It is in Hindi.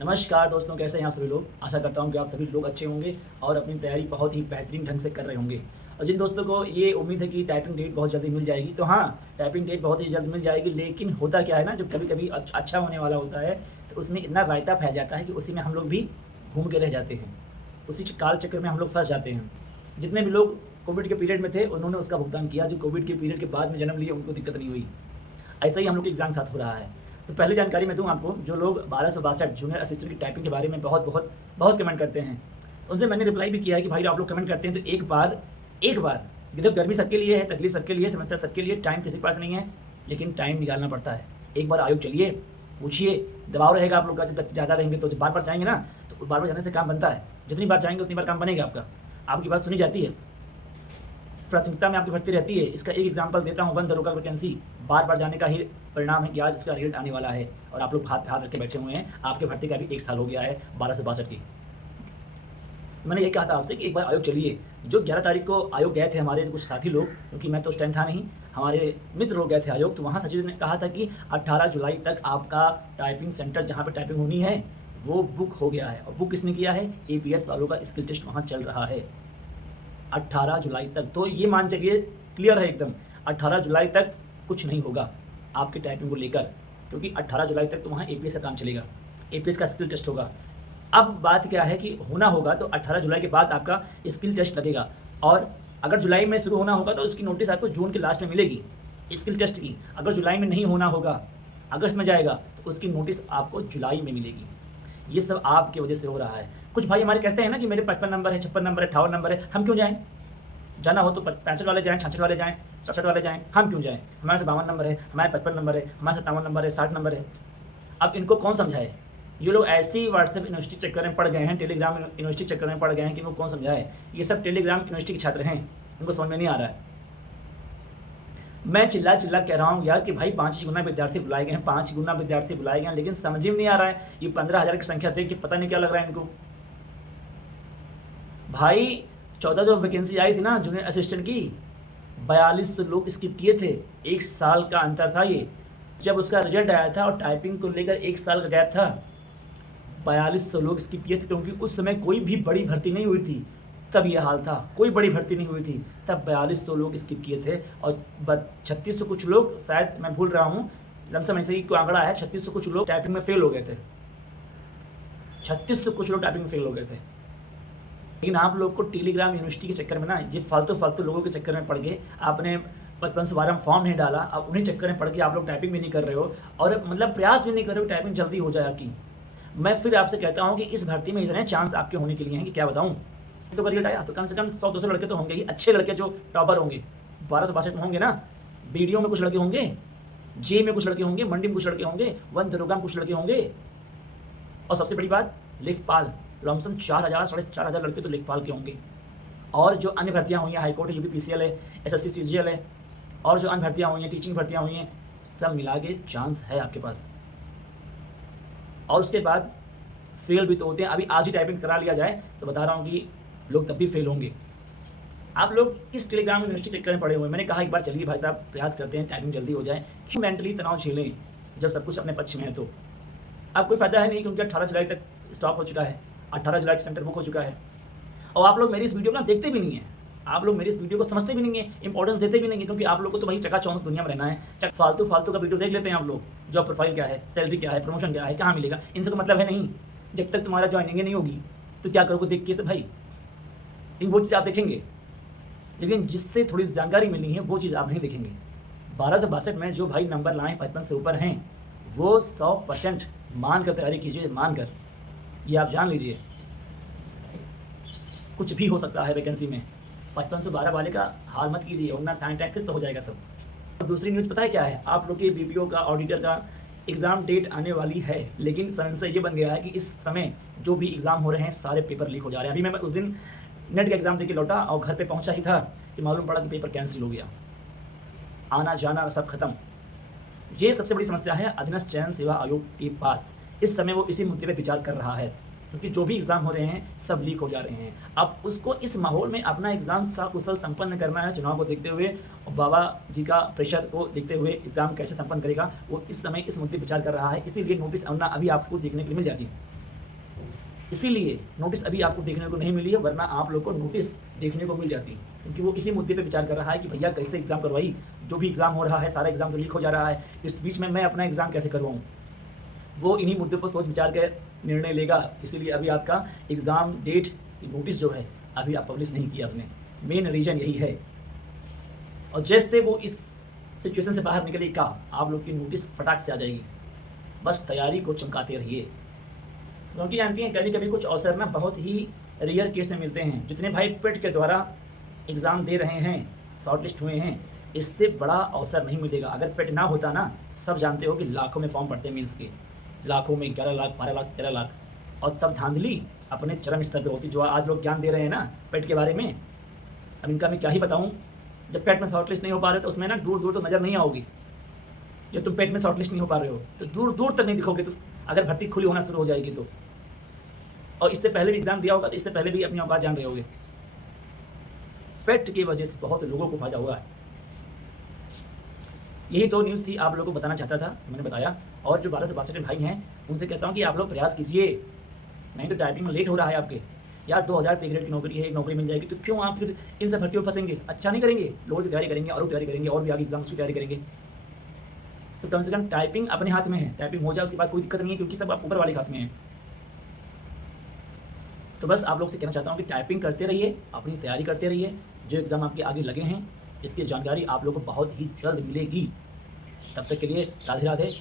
नमस्कार दोस्तों, कैसे हैं आप सभी लोग। आशा करता हूं कि आप सभी लोग अच्छे होंगे और अपनी तैयारी बहुत ही बेहतरीन ढंग से कर रहे होंगे। और जिन दोस्तों को ये उम्मीद है कि टाइपिंग डेट बहुत जल्दी मिल जाएगी, तो हाँ, टाइपिंग डेट बहुत ही जल्द मिल जाएगी। लेकिन होता क्या है ना, जब कभी-कभी अच्छा होने वाला होता है, तो उसमें इतना रायता फैल जाता है कि उसी में हम लोग भी घूम के रह जाते हैं। उसी काल चक्र में हम लोग फँस जाते हैं। जितने भी लोग कोविड के पीरियड में थे, उन्होंने उसका भुगतान किया। जो कोविड के पीरियड के बाद में जन्म लिए, उनको दिक्कत नहीं हुई। ऐसा ही हम लोग के एग्ज़ाम साथ हो रहा है। तो पहले जानकारी मैं दूँ आपको, जो लोग 1262 जूनियर असिस्टेंट की टाइपिंग के बारे में बहुत कमेंट करते हैं, तो उनसे मैंने रिप्लाई भी किया है कि भाई आप लोग कमेंट करते हैं तो एक बार देखो, गर्मी सबके लिए है, तकलीफ सबके लिए, समस्या सबके लिए, टाइम किसी के पास नहीं है, लेकिन टाइम निकालना पड़ता है। एक बार आयोग चलिए, पूछिए, दबाव रहेगा आप लोग का, जब ज़्यादा रहेंगे तो जब बार-बार जाएँगे ना, तो बार-बार जाने से काम बनता है। जितनी बार जाएँगे उतनी बार काम बनेगा आपका। आपकी बात सुनी जाती है, प्राथमिकता में आपकी भर्ती रहती है। इसका एक एग्जांपल देता हूँ, वन दरोगा वैकेंसी बार-बार जाने का ही परिणाम है कि आज उसका रिजल्ट आने वाला है और आप लोग हाथ पे हाथ रख के बैठे हुए हैं। आपके भर्ती का भी 1 साल हो गया है 1262 की। मैंने ये कहा था आपसे कि एक बार आयोग चलिए। जो 11 तारीख को आयोग गए थे हमारे कुछ साथी लोग, क्योंकि मैं तो उस टाइम था नहीं, हमारे मित्र लोग गए थे आयोग, तो वहाँ सचिव ने कहा था कि 18 जुलाई तक आपका टाइपिंग सेंटर जहाँ पे टाइपिंग होनी है, वो बुक हो गया है। और बुक किसने किया है? एपीएस वालों का स्किल टेस्ट वहाँ चल रहा है 18 जुलाई तक। तो ये मान चलिए क्लियर है एकदम, 18 जुलाई तक कुछ नहीं होगा आपकी टाइपिंग को लेकर, क्योंकि 18 जुलाई तक तो वहाँ एपीएस का काम चलेगा, एपीएस का स्किल टेस्ट होगा। अब बात क्या है कि होना होगा तो 18 जुलाई के बाद आपका स्किल टेस्ट लगेगा, और अगर जुलाई में शुरू होना होगा तो उसकी नोटिस आपको जून के लास्ट में मिलेगी स्किल टेस्ट की। अगर जुलाई में नहीं होना होगा, अगस्त में जाएगा, तो उसकी नोटिस आपको जुलाई में मिलेगी। ये सब आपकी वजह से हो रहा है। कुछ भाई हमारे कहते हैं ना कि मेरे 55 नंबर है, 56 नंबर है, 58 नंबर है, हम क्यों जाएँ? जाना हो तो 65 वाले जाएँ, 66 वाले जाएँ, 67 वाले जाएँ, हम क्यों जाएँ? हमारे तो 52 नंबर है, हमारे 55 नंबर है, हमारे 57 नंबर है, 60 नंबर है। अब इनको कौन समझाए? ये लोग ऐसी व्हाट्सएप यूनिवर्सिटी चक्कर में पड़ गए हैं, टेलीग्राम यूनिवर्सिटी चक्कर में पड़ गए हैं कि इनको कौन समझाए? ये सब टेलीग्राम यूनिवर्सिटी के छात्र हैं, इनको समझ में नहीं आ रहा है। मैं चिल्ला-चिल्ला कह रहा हूँ यार कि भाई 5 गुना विद्यार्थी बुलाए गए हैं, 5 गुना विद्यार्थी बुलाए गए हैं, लेकिन समझ ही में नहीं आ रहा है। ये 15,000 की संख्या देख के पता नहीं क्या लग रहा है इनको। भाई 14 जो वैकेंसी आई थी ना जूनियर असिस्टेंट की, 42 लोग स्किप किए थे। 1 साल का अंतर था ये। जब उसका रिजल्ट आया था और टाइपिंग को लेकर 1 साल का गैप था, 4200 लोग स्किप किए थे, क्योंकि उस समय कोई भी बड़ी भर्ती नहीं हुई थी। तब ये हाल था, कोई बड़ी भर्ती नहीं हुई थी, तब 4200 लोग स्किप किए थे। और 3600 कुछ लोग, शायद मैं भूल रहा हूँ, लमसम ऐसे ही कोई आंकड़ा है, 3600 कुछ लोग टाइपिंग में फेल हो गए थे। 3600 कुछ लोग टाइपिंग में फेल हो गए थे। लेकिन आप लोग को टेलीग्राम यूनिवर्सिटी के चक्कर में ना, ये फालतू लोगों के चक्कर में पड़ के आपने 55 से फॉर्म नहीं डाला, अब उन्हीं चक्कर में पड़ के आप लोग टाइपिंग भी नहीं कर रहे हो, और मतलब प्रयास भी नहीं कर रहे हो टाइपिंग जल्दी हो जाए आपकी। मैं फिर आपसे कहता हूँ कि इस भर्ती में इतने चांस आपके होने के लिए हैं कि क्या बताऊँ। तो का रिजल्ट आया तो कम से कम 100-200 लड़के तो होंगे ही, अच्छे लड़के जो टॉपर होंगे। 1262 में होंगे ना, बीडीओ में कुछ लड़के होंगे, जे में कुछ लड़के होंगे, मंडी में कुछ लड़के होंगे, वन दरोगा में कुछ लड़के होंगे, और सबसे बड़ी बात, लेखपाल लमसम 4000 4,500 लड़के तो लेखपाल के होंगे। और जो अन्य भर्तियाँ हुई हैं, हाईकोर्ट है, यूपीपीसीएल है, एसएससी सीजीएल है, और जो अन्य भर्तियाँ हुई हैं, टीचिंग भर्तियाँ हुई हैं, सब मिला के चांस है आपके पास। और उसके बाद फेल भी तो होते हैं। अभी आज ही टाइपिंग करा लिया जाए तो बता रहा हूँ कि लोग तब भी फेल होंगे। आप लोग किस टेलीग्राम यूनिवर्सिटी चक्कर में पड़े हुए हैं? मैंने कहा एक बार चलिए भाई साहब, प्रयास करते हैं टाइपिंग जल्दी हो जाए। क्यों मेंटली तनाव झेलें जब सब कुछ अपने पक्ष में है? तो अब कोई फ़ायदा है नहीं, क्योंकि 18 जुलाई तक स्टॉप हो चुका है, 18 जुलाई से सेंटर बुक हो चुका है। और आप लोग मेरी इस वीडियो को ना देखते भी नहीं हैं, आप लोग मेरी इस वीडियो को समझते भी नहीं हैं, इंपॉर्टेंस देते भी नहीं हैं, क्योंकि आप लोग को तो भाई चकाचौंध दुनिया में रहना है। फालतू का वीडियो देख लेते हैं आप लोग। जॉब प्रोफाइल क्या है, सैलरी क्या है, प्रमोशन क्या है, कहाँ मिलेगा, इनसे कोई मतलब है नहीं। जब तक तुम्हारा ज्वाइनिंग नहीं होगी तो क्या करोगे देख के से भाई? लेकिन वो चीज़ आप देखेंगे, लेकिन जिससे थोड़ी जानकारी मिलनी है वो चीज़ आप नहीं देखेंगे। 1262 में जो भाई नंबर लाएँ 55 से ऊपर हैं, वो 100% मान कर तैयारी कीजिए, मान कर। ये आप जान लीजिए, कुछ भी हो सकता है वैकेंसी में। 55 से 12 वाले का हाल मत कीजिए, वरना टाइम किस्त हो जाएगा सब। और दूसरी न्यूज़ पता है क्या है? आप लोग के बीपीओ का, ऑडिटर का एग्ज़ाम डेट आने वाली है, लेकिन संशय ये बन गया है कि इस समय जो भी एग्ज़ाम हो रहे हैं सारे पेपर लीक हो जा रहे हैं। अभी मैं उस दिन नेट का एग्ज़ाम दे के लौटा और घर पे पहुंचा ही था कि मालूम पड़ा कि पेपर कैंसिल हो गया, आना जाना सब खत्म। ये सबसे बड़ी समस्या है अधीनस्थ चयन सेवा आयोग के पास। इस समय वो इसी मुद्दे पर विचार कर रहा है, क्योंकि जो भी एग्ज़ाम हो रहे हैं सब लीक हो जा रहे हैं। अब उसको इस माहौल में अपना एग्ज़ाम सकुशल संपन्न करना है, चुनाव को देखते हुए और बाबा जी का प्रेशर को देखते हुए एग्ज़ाम कैसे संपन्न करेगा, वो इस समय इस मुद्दे पर विचार कर रहा है। इसीलिए नोटिस वरना अभी आपको देखने के लिए मिल जाती है। इसीलिए नोटिस अभी आपको देखने को नहीं मिली है, वरना आप लोग को नोटिस देखने को मिल जाती, क्योंकि वो इसी मुद्दे पे विचार कर रहा है कि भैया कैसे एग्ज़ाम करवाई, जो भी एग्ज़ाम हो रहा है सारा एग्ज़ाम तो लीक हो जा रहा है, इस बीच में मैं अपना एग्ज़ाम कैसे करवाऊँ। वो इन्हीं मुद्दों पर सोच विचार कर निर्णय लेगा, इसीलिए अभी आपका एग्ज़ाम डेट नोटिस जो है अभी आप पब्लिश नहीं किया उसने, मेन रीज़न यही है। और जैसे वो इस सिचुएशन से बाहर निकलेगा, आप लोग की नोटिस फटाक से आ जाएगी। बस तैयारी को चमकाते रहिए, क्योंकि जानती हैं कभी कभी कुछ अवसर ना बहुत ही रेयर केस में मिलते हैं। जितने भाई पेट के द्वारा एग्ज़ाम दे रहे हैं, शॉर्ट लिस्ट हुए हैं, इससे बड़ा अवसर नहीं मिलेगा। अगर पेट ना होता ना, सब जानते हो कि लाखों में फॉर्म पड़ते हैं मीन्स के, लाखों में 11 लाख 12 लाख 13 लाख, और तब धांधली अपने चरम स्तर पे होती। जो आज लोग ज्ञान दे रहे हैं ना पेट के बारे में, अब इनका मैं क्या ही बताऊँ। जब पेट में शॉर्ट लिस्ट नहीं हो पा रहे तो उसमें ना दूर दूर तो नज़र नहीं आओगी। जब तुम पेट में शॉर्ट लिस्ट नहीं हो पा रहे हो तो दूर दूर तक नहीं दिखोगे तुम, अगर भर्ती खुली होना शुरू हो जाएगी तो। और इससे पहले भी एग्ज़ाम दिया होगा तो इससे पहले भी अपनी औकात जान रहे होगे। पेट की वजह से बहुत लोगों को फ़ायदा हुआ है। यही तो न्यूज़ थी, आप लोगों को बताना चाहता था, मैंने बताया। और जो 12 से 62 भाई हैं उनसे कहता हूँ कि आप लोग प्रयास कीजिए, नहीं तो टाइपिंग में लेट हो रहा है आपके। यार 2000 पे ग्रेड की नौकरी है, एक नौकरी मिल जाएगी तो क्यों आप फिर इन सब भर्तियों में फंसेंगे। अच्छा नहीं करेंगे, लोगों की तैयारी करेंगे और तैयारी करेंगे और भी आगे एग्जाम्स की तैयारी करेंगे। तो कम से कम टाइपिंग अपने हाथ में है, टाइपिंग हो जाए उसके बाद कोई दिक्कत नहीं है, क्योंकि सब आप ऊपर वाले के हाथ में है। तो बस आप लोग से कहना चाहता हूँ कि टाइपिंग करते रहिए, अपनी तैयारी करते रहिए। जो एग्ज़ाम आपके आगे लगे हैं इसकी जानकारी आप लोग को बहुत ही जल्द मिलेगी। तब तक के लिए राधे राधे, जय